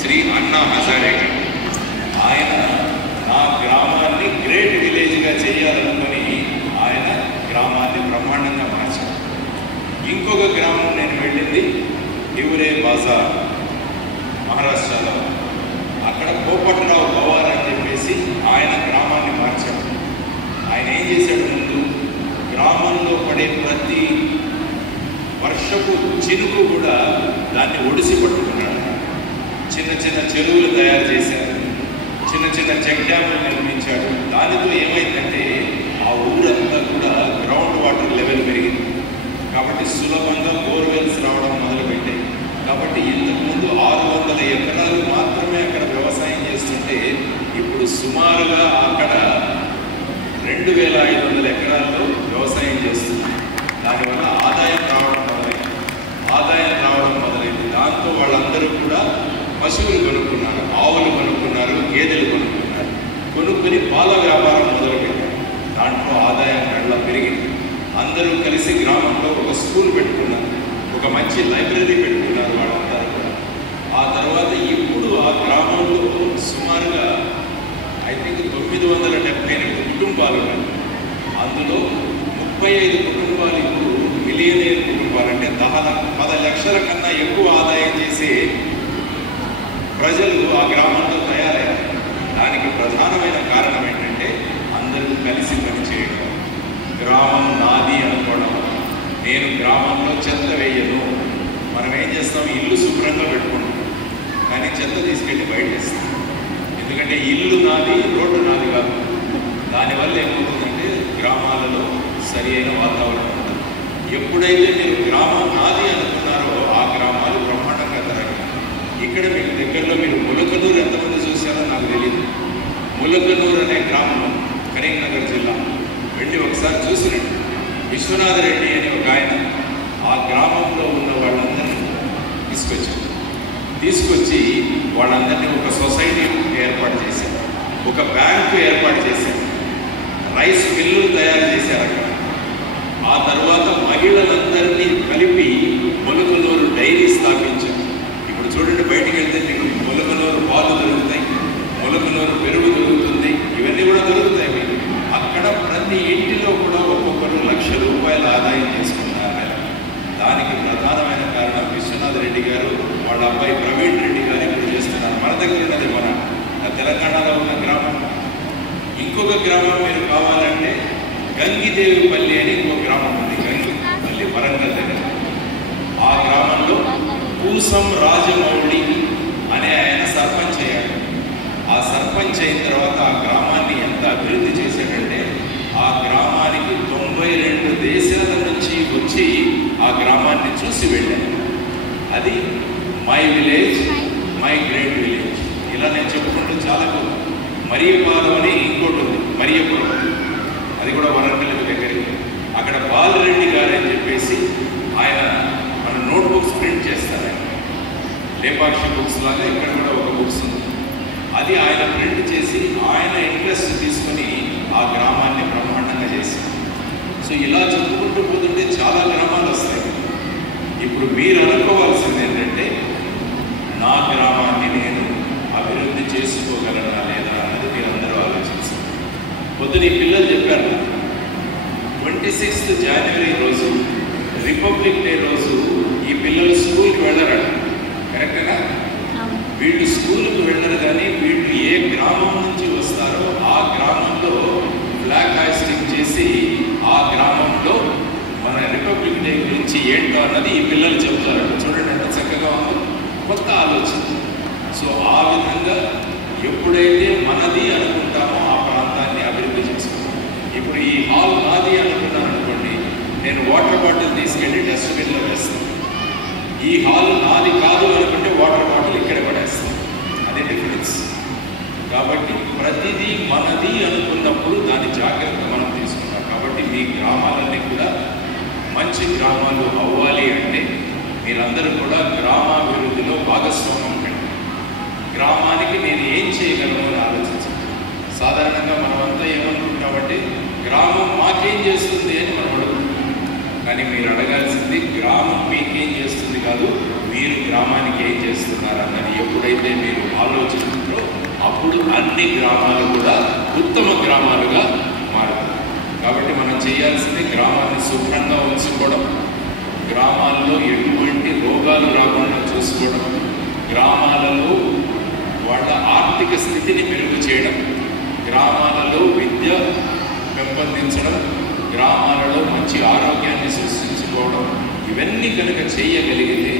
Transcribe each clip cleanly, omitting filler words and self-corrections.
శ్రీ అన్నా హజారే గారు. ఆయన నా గ్రామాన్ని గ్రేట్ విలేజ్గా చేయాలనుకుని ఆయన గ్రామాన్ని బ్రహ్మాండంగా మార్చారు. ఇంకొక గ్రామం నేను వెళ్ళింది హివరే బాజార్, మహారాష్ట్రలో. అక్కడ పోపట్రావు పవార్ అని చెప్పేసి ఆయన గ్రామాన్ని మార్చాడు. ఆయన ఏం చేశాడు, ముందు గ్రామంలో పడే ప్రతి వర్షపు చినుకు కూడా దాన్ని ఒడిసి పట్టుకున్నాడు. చిన్న చిన్న చెరువులు తయారు చేశారు, చిన్న చిన్న చెక్ డ్యాములు నిర్మించాడు. దానితో ఏమైందంటే ఆ ఊరంతా కూడా గ్రౌండ్ వాటర్ లెవెల్ పెరిగింది. కాబట్టి సులభంగా బోర్వెల్స్ రావడం మొదలుపెట్టాయి. కాబట్టి ఇంతకుముందు 600 ఎకరాలు మాత్రమే అక్కడ వ్యవసాయం చేస్తుంటే ఇప్పుడు సుమారుగా అక్కడ 2500 ఎకరాల్లో వ్యవసాయం చేస్తుంది. దానివల్ల ఆదాయం రావడం మొదలైంది. దాంతో వాళ్ళందరూ కూడా పశువులు కొనుక్కున్నారు, ఆవులు కొనుక్కున్నారు, గేదెలు కొనుక్కున్నారు. కొనుక్కొని పాల వ్యాపారం మొదలుపెట్టారు. దాంట్లో ఆదాయం గళ్ళ పెరిగింది. అందరూ కలిసి గ్రామంలో ఒక స్కూల్ పెట్టుకున్నారు, ఒక మంచి లైబ్రరీ పెట్టుకున్నారు వాళ్ళందరూ కూడా. ఆ తర్వాత ఇప్పుడు ఆ గ్రామంలో సుమారుగా ఐ థింక్ 978 కుటుంబాలు ఉన్నాయి. అందులో 35 కుటుంబాలు ఇప్పుడు మిలియనేర్ కుటుంబాలు, అంటే 10 లక్షల కన్నా ఎక్కువ ఆదాయం చేసే ప్రజలు ఆ గ్రామంలో తయారయ్యారు. దానికి ప్రధానమైన కారణం ఏంటంటే అందరూ కలిసి పనిచేయడం, గ్రామం నాది అనుకోవడం. నేను గ్రామంలో చెత్త వేయను. మనం ఏం చేస్తాం, ఇల్లు శుభ్రంగా పెట్టుకుంటాం, కానీ చెత్త తీసుకెళ్ళి బయట వేస్తాం. ఎందుకంటే ఇల్లు నాది, రోడ్డు నాది కాదు. దానివల్ల ఏమవుతుందంటే గ్రామాలలో సరి అయిన వాతావరణం ఉండదు. ఎప్పుడైతే మీరు గ్రామం నాది అనుకున్నారో ఆ గ్రామాలు బ్రహ్మాండంగా తరగదు. ఇక్కడ మీకు దగ్గరలో మీరు ములకనూరు ఎంతమంది చూశారో నాకు తెలియదు. ములకనూరు అనే గ్రామం కరీంనగర్ జిల్లా, వెళ్ళి ఒకసారి చూసినట్టు. విశ్వనాథ రెడ్డి అని ఒక ఆయన ఆ గ్రామంలో ఉన్న వాళ్ళందరినీ తీసుకొచ్చి వాళ్ళందరినీ ఒక సొసైటీ ఏర్పాటు చేశారు, ఒక బ్యాంకు ఏర్పాటు చేశారు, రైస్ మిల్లులు తయారు చేశారు అక్కడ. ఆ తర్వాత మహిళలందరినీ కలిపి ములకనూరు డైరీ స్థాపించారు. ఇప్పుడు చూడండి, బయటికి వెళ్తే మీకు ములకనూరు పాలు దొరుకుతాయి, ములకనూరు పెరుగు దొరుకుతుంది, ఇవన్నీ కూడా దొరుకుతాయి మీకు. అక్కడ ప్రతి ఇంటిలో కూడా ఒక్కొక్కరు ₹1,00,000 ఆదాయం చేసుకున్నారు. దానికి ప్రధానమైన కారణం విశ్వనాథ రెడ్డి గారు, వాళ్ళ అబ్బాయి ప్రవీణ్ రెడ్డి గారు ఇప్పుడు చేస్తున్నారు. మన దగ్గర ఉన్నది మన తెలంగాణలో ఉన్న గ్రామం. ఇంకొక గ్రామం మీరు కావాలంటే గంగిదేవిపల్లి అని ఇంకొక గ్రామం ఉంది, గంగిపల్లి, వరంగల్ దగ్గర. ఆ గ్రామంలో పూసం రాజమౌళి అనే ఆయన సర్పంచ్ అయ్యాడు. ఆ సర్పంచ్ అయిన తర్వాత ఆ గ్రామాన్ని ఎంత అభివృద్ధి చేశాడంటే ఆ గ్రామానికి 92 దేశాల నుంచి వచ్చి ఆ గ్రామాన్ని చూసి వెళ్ళాను. అది my village, my great village. ఇలా నేను చెప్పుకుంటూ చాలా మరియపాలెం అని ఇంకోటి ఉంది, మరియపురం, అది కూడా వరంగల్ దగ్గరికి. అక్కడ బాలరెడ్డి గారు అని చెప్పేసి ఆయన మన నోట్ బుక్స్ ప్రింట్ చేస్తారు. ఆయన లేపాక్షి బుక్స్ లాగా ఇక్కడ కూడా ఒక బుక్స్ ఉంది. అది ఆయన ప్రింట్ చేసి ఆయన ఇంట్రెస్ట్ తీసుకొని ఆ గ్రామాన్ని బ్రహ్మాండంగా చేశారు. సో ఇలా చెప్పుకుంటూ పోతుంటే చాలా గ్రామాలు వస్తాయి. ఇప్పుడు మీరు అనుకోవాల్సింది ఏంటంటే నా గ్రామాన్ని నేను అభివృద్ధి చేసుకోగలనా లేదా అన్నది మీరందరూ ఆలోచించారు. పొద్దున ఈ పిల్లలు చెప్పారు, 26 జనవరి రోజు రిపబ్లిక్ డే రోజు ఈ పిల్లలు స్కూల్కి వెళ్ళరు. కరెక్ట్గా వీళ్ళు స్కూల్కి వెళ్ళరు, కానీ వీళ్ళు ఏ గ్రామం నుంచి వస్తారో ఆ గ్రామంలో ఫ్లాగ్ హాయిస్టింగ్ చేసి ఆ గ్రామంలో మన రిపబ్లిక్ డే గురించి ఏంటో అన్నది ఈ పిల్లలు చెబుతారు. చూడండి ఎంత చక్కగా ఉందో, కొత్త ఆలోచన. సో ఆ విధంగా ఎప్పుడైతే మనది అనుకుంటామో ఆ ప్రాంతాన్ని అభివృద్ధి చేసుకుంటాం. ఇప్పుడు ఈ హాల్ నాది అనుకున్నాను అనుకోండి, నేను వాటర్ బాటిల్ తీసుకెళ్ళి డస్ట్బిన్లో వేస్తాను. ఈ హాల్ నాది కాదు అనుకుంటే వాటర్ బాటిల్ ఇక్కడ పడేస్తాం. అదే డిఫరెన్స్. కాబట్టి ప్రతిదీ మనది అనుకున్నప్పుడు దాని జాగ్రత్త మనం తీసుకుంటాం. కాబట్టి మీ గ్రామాలన్నీ కూడా మంచి గ్రామాలు అవ్వాలి అంటే మీరందరూ కూడా గ్రామాభివృద్ధిలో భాగస్వామ్యం కండి. గ్రామానికి నేను ఏం చేయగలను అని ఆలోచించండి. సాధారణంగా మనమంతా ఏమనుకుంటామంటే గ్రామం మాకేం చేస్తుంది అని మనం అడుగుతాం. కానీ మీరు అడగాల్సింది గ్రామం మీకేం చేస్తుంది కాదు, మీరు గ్రామానికి ఏం చేస్తున్నారన్నది ఎప్పుడైతే మీరు ఆలోచిస్తారో అప్పుడు అన్ని గ్రామాలు కూడా ఉత్తమ గ్రామాలుగా మారుతాయి. కాబట్టి మనం చేయాల్సింది గ్రామాన్ని శుభ్రంగా ఉంచుకోవడం, గ్రామాల్లో ఎటువంటి రోగాలు రాకుండా చూసుకోవడం, గ్రామాలలో వాళ్ళ ఆర్థిక స్థితిని మెరుగు చేయడం, గ్రామాలలో విద్య పెంపొందించడం, గ్రామాలలో మంచి ఆరోగ్యాన్ని సృష్టించుకోవడం, ఇవన్నీ కనుక చేయగలిగితే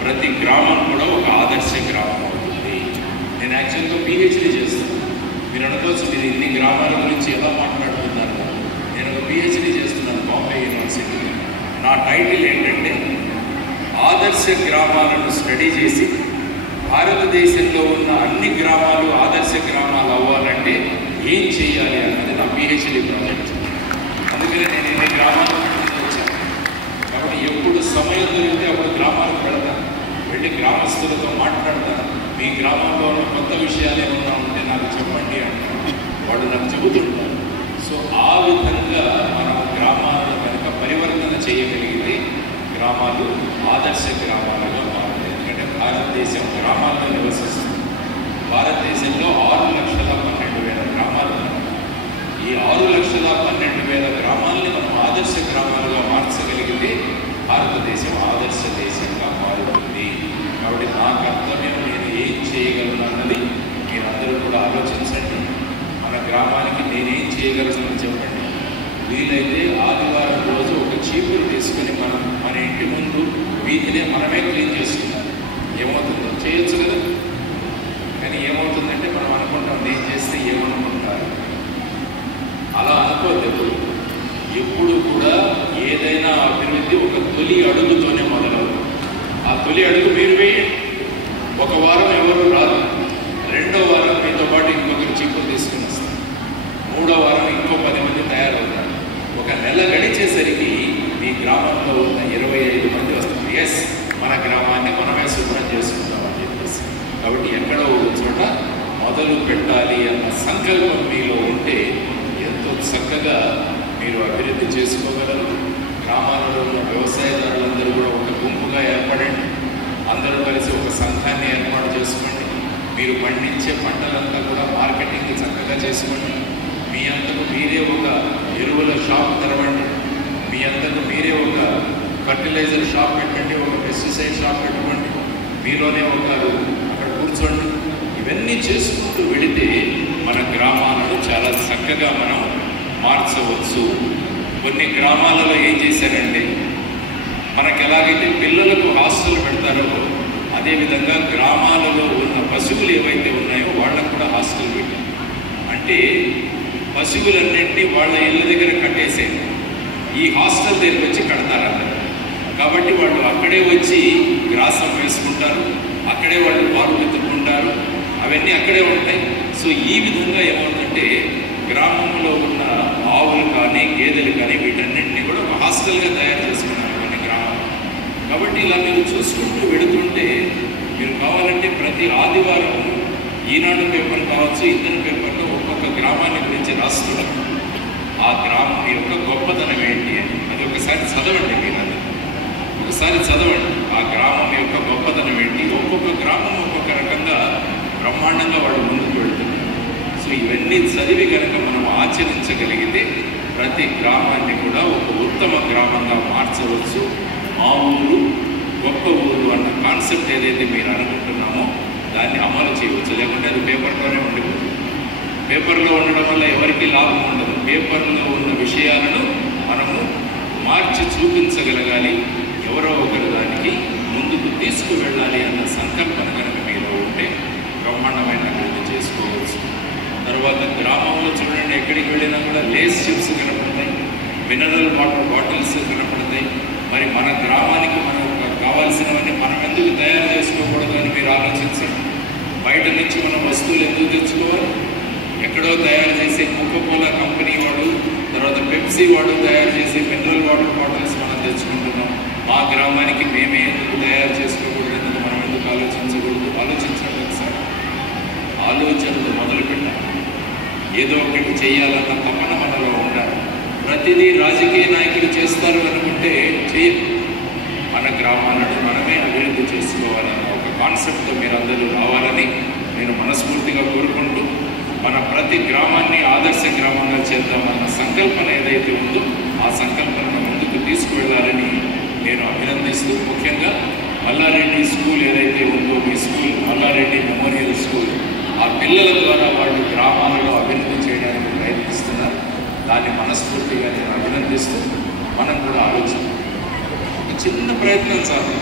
ప్రతి గ్రామం కూడా ఒక ఆదర్శ గ్రామం అవుతుంది. నేను యాక్చువల్గా పిహెచ్డీ చేస్తాను. మీరు అనుకోవచ్చు మీరు ఇన్ని గ్రామాల గురించి ఎలా మాట్లాడుతున్నారు. నేను ఒక పిహెచ్డీ చేస్తున్నాను బాంబే యూనివర్సిటీలో. నా టైటిల్ ఏంటంటే ఆదర్శ గ్రామాలను స్టడీ చేసి భారతదేశంలో ఉన్న అన్ని గ్రామాలు ఆదర్శ గ్రామాలు అవ్వాలంటే ఏం చేయాలి అన్నది నా పిహెచ్డీ ప్రాజెక్ట్. అందుకనే నేను ఎన్ని గ్రామాలకు వచ్చాను. కాబట్టి ఎప్పుడు సమయం దొరికితే అప్పుడు గ్రామాలకు వెళతాను, వెళ్ళి గ్రామస్తులతో మాట్లాడతాను. మీ గ్రామంలో ఉన్న కొత్త విషయాలు ఏమన్నా ఉంటే నాకు చెప్పండి అంటారు, వాళ్ళు నాకు చెబుతుంటారు. సో ఆ విధంగా మనం గ్రామాలను కనుక పరివర్తన చేయగలిగితే గ్రామాలు ఆదర్శ గ్రామాలుగా మారుతాయి. ఎందుకంటే భారతదేశం గ్రామాల్లో నివసిస్తుంది. భారతదేశంలో 6,12,000 గ్రామాలు ఉన్నాయి. ఈ 6,12,000 గ్రామాలని మనం ఆదర్శ గ్రామాలుగా మార్చగలిగితే భారతదేశం ఆదర్శ దేశంగా మారుతుంది. కాబట్టి నా కర్తవ్యం నేను ఏం చేయగలను అన్నది మీరందరూ కూడా ఆలోచించండి. మన గ్రామానికి నేనేం చేయగలను చెప్పండి. వీలైతే ఆదివారం రోజు ఒక చీపురు తీసుకుని మనం మన ఇంటి ముందు వీధినే మనమే క్లీన్ చేసుకున్నాం. ఏమవుతుందో చేయొచ్చు కదా. కానీ ఏమవుతుందంటే మనం అనుకుంటాం నేను చేస్తే ఏమనుకుంటారు. అలా అనుకోవద్దు. ఎప్పుడు కూడా ఏదైనా అభివృద్ధి ఒక తొలి అడుగుతోనే మొదలవుతుంది. ఆ తొలి అడుగు మీరు వేయండి. ఒక వారం ఎవరు రాదు, రెండో వారం మీతో పాటు ఇంకొకరు చీపురు తీసుకుని వస్తారు, మూడో వారం ఇంకో 10 మంది తయారవుతారు. ఒక నెల గడిచేసరికి మీ గ్రామంలో ఉన్న 25 మంది వస్తారు. ఎస్, మన గ్రామాన్ని మనమే శుభ్రం చేసుకుంటామని చెప్పేసి. కాబట్టి ఎక్కడో ఒక చోట మొదలు పెట్టాలి అన్న సంకల్పం మీలో ఉంటే ఎంతో చక్కగా మీరు అభివృద్ధి చేసుకోగలరు. గ్రామాలలో ఉన్న వ్యవసాయదారులందరూ కూడా ఒక గుంపుగా ఏర్పడండి. అందరూ కలిసి ఒక సంఘాన్ని ఏర్పాటు చేసుకోండి. మీరు పండించే పంటలంతా కూడా మార్కెటింగ్ చక్కగా చేసుకోండి. మీ అంతకు మీరే ఒక ఎరువుల షాప్ తెరవండి. మీ అంతకు మీరే ఒక ఫర్టిలైజర్ షాప్ పెట్టండి, ఒక పెస్టిసైడ్ షాప్ పెట్టుకోండి. మీలోనే ఒకరు అక్కడ కూర్చోండి. ఇవన్నీ చేసుకుంటూ వెళితే మన గ్రామాలను చాలా చక్కగా మనం మార్చవచ్చు. కొన్ని గ్రామాలలో ఏం చేశారంటే మనకు ఎలాగైతే పిల్లలకు హాస్టల్ పెడతారో అదేవిధంగా గ్రామాలలో ఉన్న పశువులు ఏవైతే ఉన్నాయో వాళ్ళకు కూడా హాస్టల్ పెట్టారు. అంటే పశువులన్నింటినీ వాళ్ళ ఇళ్ళ దగ్గర కట్టేసేది, ఈ హాస్టల్ దగ్గరికి వచ్చి కడతారన్నారు. కాబట్టి వాళ్ళు అక్కడే వచ్చి గ్రాసం వేసుకుంటారు, అక్కడే వాళ్ళు పాలు వెతుక్కుంటారు, అవన్నీ అక్కడే ఉంటాయి. సో ఈ విధంగా ఏమవుతుందంటే గ్రామంలో ఉన్న ఆవులు కానీ గేదెలు కానీ వీటన్నింటినీ కూడా ఒక హాస్టల్గా తయారు చేసుకున్నారు కొన్ని గ్రామాలు. కాబట్టి ఇలా మీరు చూసుకుంటూ వెళుతుంటే మీరు కావాలంటే ప్రతి ఆదివారం ఈనాడు పేపర్ కావచ్చు, ఇతర పేపర్లో ఒక్కొక్క గ్రామాన్ని గురించి రాస్తున్నాం. ఆ గ్రామం యొక్క గొప్పతనం ఏంటి అని అది ఒకసారి చదవండి. మీరు అది ఒకసారి చదవండి. ఆ గ్రామం యొక్క గొప్పతనం ఏంటి. ఒక్కొక్క గ్రామం ఒక్కొక్క రకంగా బ్రహ్మాండంగా వాళ్ళు ముందుకు వెళ్తున్నారు. సో ఇవన్నీ చదివి కనుక మనం ఆచరించగలిగితే ప్రతి గ్రామాన్ని కూడా ఒక ఉత్తమ గ్రామంగా మార్చవచ్చు. మా ఊరు గొప్ప ఊరు అన్న కాన్సెప్ట్ ఏదైతే మీరు అనుకుంటున్నామో దాన్ని అమలు చేయవచ్చు. లేకుంటే అది పేపర్లోనే ఉండిపోతుంది. పేపర్లో ఉండడం వల్ల ఎవరికి లాభం ఉండదు. పేపర్లో ఉన్న విషయాలను మనము మార్చి చూపించగలగాలి. ఎవరో ఒకరు దానికి ముందుకు తీసుకువెళ్ళాలి అన్న సంకల్పన కనుక మీలో ఉంటే బ్రహ్మాండమైన అభివృద్ధి చేసుకోవచ్చు. తర్వాత గ్రామంలో చూడండి, ఎక్కడికి వెళ్ళినా కూడా లేస్ చిప్స్ కనపడతాయి, మినరల్ వాటర్ బాటిల్స్ కనపడతాయి. మరి మన గ్రామానికి మనకు కావాల్సినవన్నీ మనం ఎందుకు తయారు చేసుకోకూడదు అని మీరు ఆలోచించండి. బయట నుంచి మనం వస్తువులు ఎందుకు తెచ్చుకోవాలి? ఎక్కడో తయారు చేసే కోకోకోలా కంపెనీ వాడు, తర్వాత పెప్సీ వాడు తయారు చేసే మినరల్ వాటర్ బాటిల్స్ మనం తెచ్చుకుంటున్నాం. మా గ్రామానికి మేమే ఎందుకు తయారు చేసుకోకూడదు, ఎందుకు మనం ఎందుకు ఆలోచించకూడదు? ఆలోచించండి ఒకసారి. ఆలోచనలు మొదలుపెట్టాలి. ఏదో ఒకటి చేయాలన్న తపన మనలో ఉండాలి. ప్రతిదీ రాజకీయ నాయకులు చేస్తారు అనుకుంటే చేయరు. మన గ్రామాలను మనమే అభివృద్ధి చేసుకోవాలన్న ఒక కాన్సెప్ట్తో మీరందరూ రావాలని నేను మనస్ఫూర్తిగా కోరుకుంటూ మన ప్రతి గ్రామాన్ని ఆదర్శ గ్రామంగా చేద్దామన్న సంకల్పన ఏదైతే ఉందో ఆ సంకల్పనను ముందుకు తీసుకువెళ్ళాలని నేను అభినందిస్తూ, ముఖ్యంగా మల్లారెడ్డి స్కూల్ ఏదైతే ఉందో మీ స్కూల్ మల్లారెడ్డి మెమోరియల్ స్కూల్, ఆ పిల్లల ద్వారా వాళ్ళు గ్రామాలలో అభివృద్ధి చేయడానికి ప్రయత్నిస్తున్నారు. దాన్ని మనస్ఫూర్తిగా నేను అభినందిస్తూ మనం కూడా ఆలోచన ఒక చిన్న ప్రయత్నం చాలు.